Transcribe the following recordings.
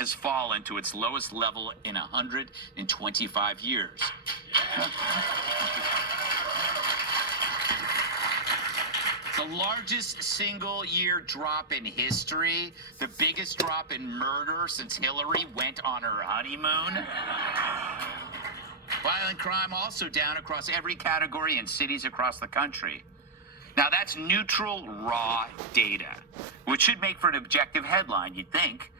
has fallen to its lowest level in 125 years. The largest single-year drop in history, the biggest drop in murder since Hillary went on her honeymoon. Violent crime also down across every category in cities across the country. Now, that's neutral, raw data, which should make for an objective headline, you'd think.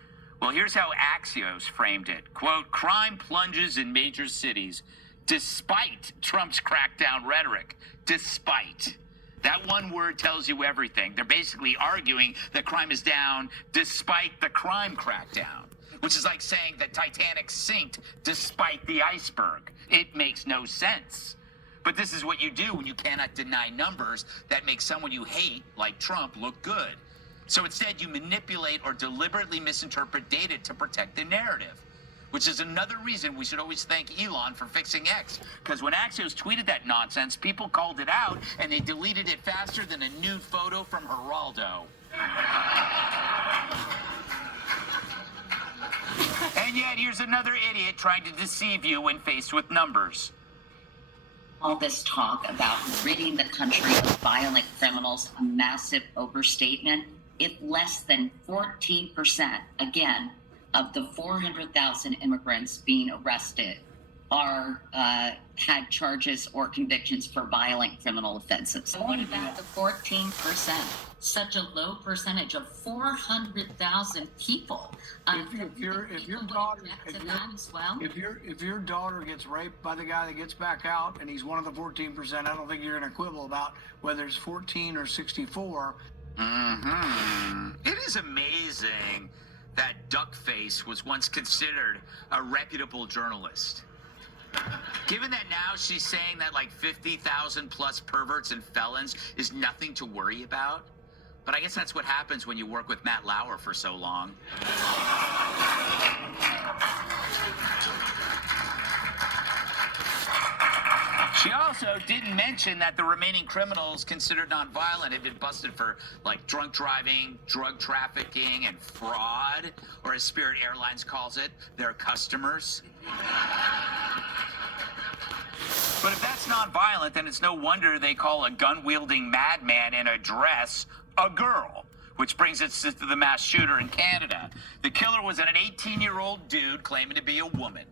Well, here's how Axios framed it. Quote, crime plunges in major cities despite Trump's crackdown rhetoric. Despite. That one word tells you everything. They're basically arguing that crime is down despite the crime crackdown, which is like saying that Titanic sank despite the iceberg. It makes no sense. But this is what you do when you cannot deny numbers that make someone you hate, like Trump, look good. So instead, you manipulate or deliberately misinterpret data to protect the narrative, which is another reason we should always thank Elon for fixing X. Because when Axios tweeted that nonsense, people called it out, and they deleted it faster than a nude photo from Geraldo. And yet, here's another idiot trying to deceive you when faced with numbers. All this talk about ridding the country of violent criminals, a massive overstatement. If less than 14%, again, of the 400,000 immigrants being arrested are had charges or convictions for violent criminal offenses. What about the 14%? Such a low percentage of 400,000 people. If your daughter gets raped by the guy that gets back out and he's one of the 14%, I don't think you're going to quibble about whether it's 14 or 64. It is amazing that Duckface was once considered a reputable journalist. Given that now she's saying that like 50,000 plus perverts and felons is nothing to worry about. But I guess that's what happens when you work with Matt Lauer for so long. She also didn't mention that the remaining criminals considered nonviolent had been busted for, like, drunk driving, drug trafficking, and fraud, or as Spirit Airlines calls it, their customers. But if that's nonviolent, then it's no wonder they call a gun-wielding madman in a dress a girl, which brings us to the mass shooter in Canada. The killer was an 18-year-old dude claiming to be a woman.